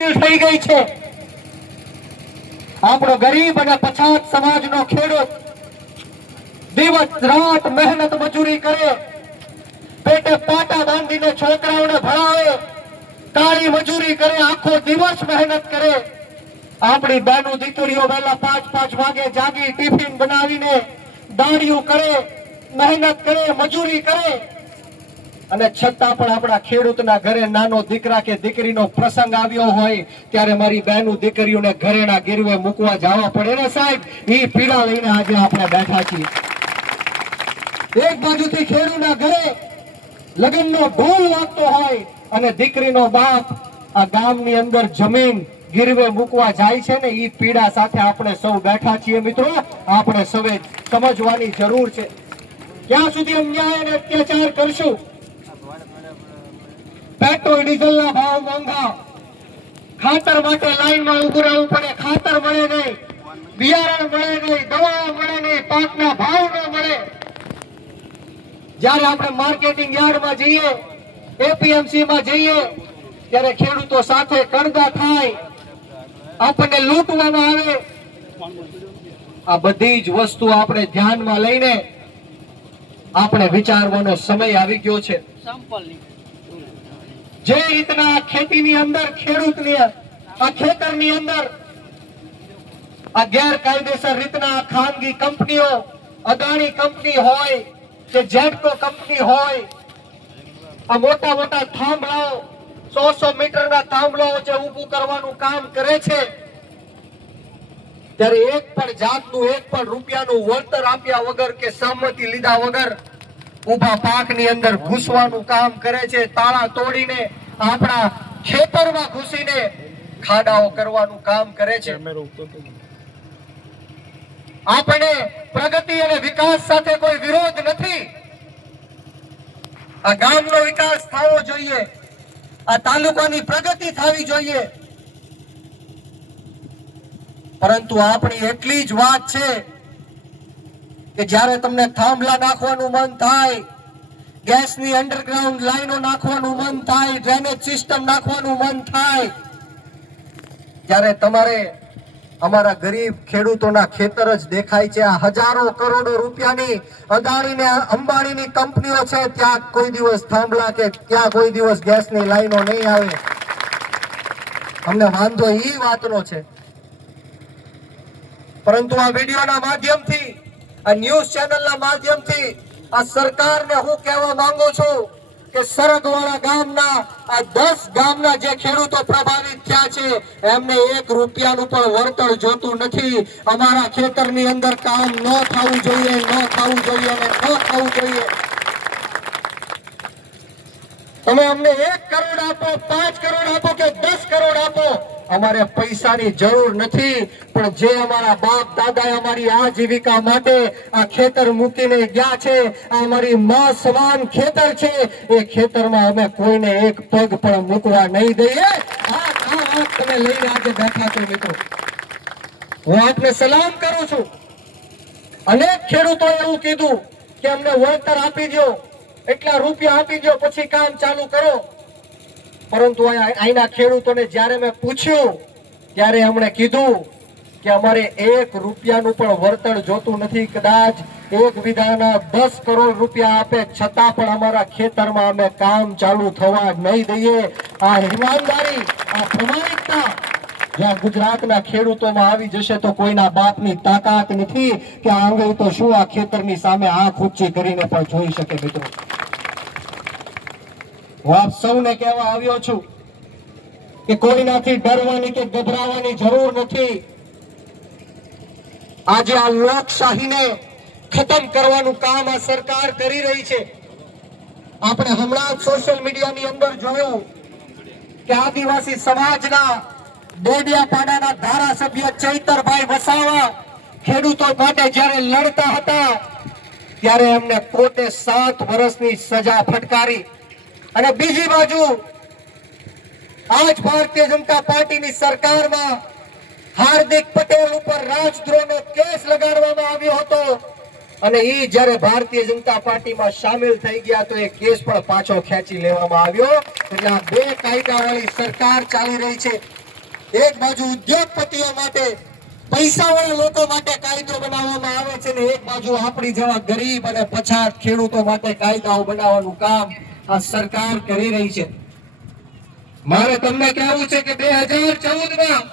થઈ ગઈ છે। આપણો ગરીબ અને પછાત સમાજનો ખેડૂત દિવસ રાત મહેનત મજૂરી કરે, પેટે પાટા બાંધીને છોકરાઓને ભણાવે, કાળી મજૂરી કરે, આખો દિવસ મહેનત કરે। આપણી બહેનો દીકરીઓ વહેલા 5-5 વાગે જાગી ટિફિન બનાવીને દાડિયું કરે, મહેનત કરે, મજૂરી કરે, અને છતાં પણ આપણા ખેડૂતના ઘરે નાનો દીકરા કે દીકરીનો પ્રસંગ આવ્યો હોય ત્યારે મારી બહેનો દીકરીઓને ઘરેણા ગીરવે મૂકવા જવા પડે ને સાહેબ। એ પીડા લઈને આજે આપણે બેઠા છીએ। એક બાજુથી ખેડૂતના ઘરે લગ્નનો ઢોલ વાગતો હોય અને દીકરીનો બાપ આ ગામની અંદર જમીન ગીરવે મૂકવા જાય છે ને, એ પીડા સાથે આપણે સૌ બેઠા છીએ। મિત્રો, આપણે સૌએ સમજવાની જરૂર છે। ક્યાં સુધી અન્યાય અને અત્યાચાર કરશું? પેટ્રોલ ડીઝલના ભાવ મોંઘા, ખાતર માટે લાઈનમાં ઉભું રહેવું પડે, ખાતર મળે નહીં, બિયારણ મળે નહીં, દવા મળે નહીં, પાકના ભાવ ન મળે। જ્યારે આપણે માર્કેટિંગ યાર્ડમાં જઈએ, એપીએમસી માં જઈએ, ત્યારે ખેડૂતો સાથે કડદા થાય, આપણને લૂંટવામાં આવે। આ બધી જ વસ્તુ આપણે ધ્યાનમાં લઈને આપણે વિચારવાનો સમય આવી ગયો છે। જે રીતના ખેતીની અંદર ખેડૂતની આ ખેતરની અંદર આ ગેરકાયદેસર રીતના ખાનગી કંપનીઓ, અદાણી કંપની હોય કે જેટકો કંપની હોય, આ મોટા મોટા થાંભલાઓ 100 મીટરના થાંભલાઓ જે ઊભું કરવાનું કામ કરે છે, ત્યારે એક પણ જાતનું, એક પણ રૂપિયાનું વળતર આપ્યા વગર કે સહમતિ લીધા વગર ઉભા પાકની અંદર ઘૂસવાનું કામ કરે છે। તાળા તોડીને આપણા ખેતરમાં ઘૂસીને ખાડાઓ કરવાનું કામ કરે છે। આપણે પ્રગતિ અને વિકાસ સાથે કોઈ વિરોધ નથી। આ ગામનો વિકાસ થવો જોઈએ, આ તાલુકાની પ્રગતિ થવી જોઈએ, પરંતુ આપણી એટલી જ વાત છે કે જ્યારે તમને થાંભલા નાખવાનું મન થાય, ગેસની અંડરગ્રાઉન્ડ લાઈનો નાખવાનું મન થાય, ડ્રેનેજ સિસ્ટમ નાખવાનું મન થાય, ત્યારે તમારે અમારા ગરીબ ખેડૂતોના ખેતર જ દેખાય છે। આ હજારો કરોડો રૂપિયાની અદાણી ને અંબાણીની કંપનીઓ છે, ત્યાં કોઈ દિવસ થાંભલા કે ત્યાં કોઈ દિવસ ગેસની લાઈનો નહીં આવે। અમને વાંધો એ વાતનો છે, પરંતુ આ વિડીયોના માધ્યમથી, આ ન્યૂઝ ચેનલના માધ્યમથી આ સરકારને હું કહેવા માંગુ છું કે સરગવાળા ગામના આ 10 ગામના જે ખેડૂતો પ્રભાવિત થયા છે, એમને 1 રૂપિયાનું પણ વળતર જોતું નથી। અમારા ખેતરની અંદર કામ ન થવું જોઈએ, ન થવું જોઈએ અને ન થવું જોઈએ। તમે અમને 1 કરોડ આપો, 5 કરોડ આપો કે 10 કરોડ આપો, અમારે પૈસાની જરૂર નથી, પણ જે અમારા બાપ દાદાએ અમારી આજીવિકા માટે આ ખેતર મૂકીને ગયા છે, આ અમારી માં સમાન ખેતર છે, એ ખેતરમાં અમે કોઈને 1 પગ પણ મૂકવા નહીં દઈએ। આ તમે લઈને આજે બેઠા છો મિત્રો, હું આપને સલામ કરું છું। અનેક ખેડૂતોએ એવું કીધું કે અમને વળતર આપી દો, એટલા રૂપિયા આપી દો, પછી કામ ચાલુ કરો, પરંતુ અહીંના ખેડૂતોને જ્યારે મેં પૂછ્યું ત્યારે એમણે કીધું કે અમારે 1 રૂપિયાનું પણ વળતર જોતું નથી। કદાચ 1 વીઘાના 10 કરોડ રૂપિયા આપે છતાં પણ અમારા ખેતરમાં અમે કામ ચાલુ થવા નહીં દઈએ। આ ઈમાનદારી, આ પ્રમાણિકતા જ્યાં ગુજરાતના ખેડૂતોમાં આવી જશે તો કોઈના બાપની તાકાત નથી કે આંગળી તો શું આ ખેતરની સામે આંખ ઊંચી કરીને પણ જોઈ શકે। મિત્રો, હું આપ સૌને કહેવા આવ્યો છું કે કોઈનાથી ડરવાની કે ગભરાવાની જરૂર નથી। આજે આ લોકશાહીને ખતમ કરવાનું કામ આ સરકાર કરી રહી છે। આપણે હમણાં જ સોશિયલ મીડિયાની અંદર જોયું કે આદિવાસી સમાજના ડેડિયાપાડાના ધારાસભ્ય ચૈતરભાઈ વસાવા ખેડૂતો માટે જ્યારે લડતા હતા ત્યારે એમને કોર્ટે 7 વર્ષની સજા ફટકારી, અને બીજી બાજુ આજ ભારતીય જનતા પાર્ટીની સરકારમાં હાર્દિક પટેલ ઉપર રાજદ્રોહનો કેસ લગાડવામાં આવ્યો હતો, અને એ જ્યારે ભારતીય જનતા પાર્ટીમાં સામેલ થઈ ગયા તો એ કેસ પણ પાછો ખેંચી લેવામાં આવ્યો। એટલે આ 2 કાયદાવાળી સરકાર ચાલી રહી છે। એક બાજુ ઉદ્યોગપતિઓ માટે, પૈસાવાળા લોકો માટે કાયદો બનાવવામાં આવે છે ને એક બાજુ આપણી જેવા ગરીબ અને પછાત ખેડૂતો માટે કાયદાઓ બનાવવાનું કામ આ સરકાર કરી રહી છે. મારે તમને કહેવું છે કે 2014માં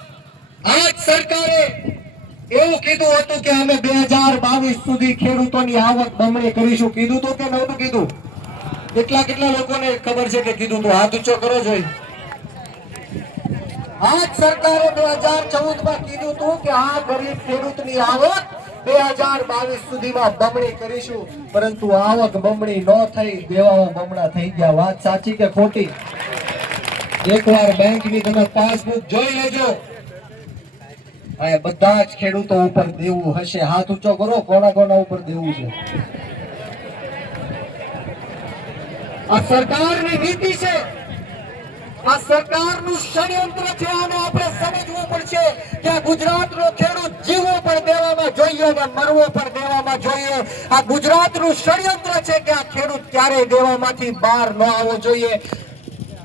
આ જ સરકારે એવું કીધું હતું કે અમે 2022 સુધી ખેડૂતોની આવક બમણી કરીશું. કીધું તો કે નહોતું કીધું? કેટલા લોકોને ખબર છે કે કીધું તો? હાથ ઊંચો કરો જોઈ. આ જ સરકારે 2014માં કીધું હતું કે આ ગરીબ ખેડૂતની આવક 2022 સુધીમાં બમણી કરીશું, પરંતુ આવક બમણી ન થઈ, દેવાઓ બમણા થઈ ગયા. વાત સાચી કે ખોટી? એકવાર બેંકની તમે પાસબુક જોઈ લેજો. આ બધા જ ખેડૂતો ઉપર દેવું હશે. હાથ ઊંચો કરો, કોના ઉપર દેવું છે? આ સરકારની નીતિ છે, આ સરકારનું ષડયંત્ર છે. આને આપણે સમજવું પડશે કે આ ગુજરાતનો ખેડૂત જીવવો પણ દેવામાં જોઈએ અને મરવો પણ દેવામાં જોઈએ. આ ગુજરાતનું ષડયંત્ર છે કે આ ખેડૂત ક્યારેય દેવામાંથી બહાર ન આવવો જોઈએ.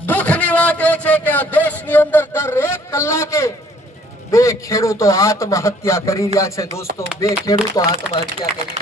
દુઃખની વાત એ છે કે આ દેશની અંદર દર 1 કલાકે 2 ખેડૂતો આત્મહત્યા કરી રહ્યા છે. દોસ્તો, 2 ખેડૂતો આત્મહત્યા કરી રહ્યા છે.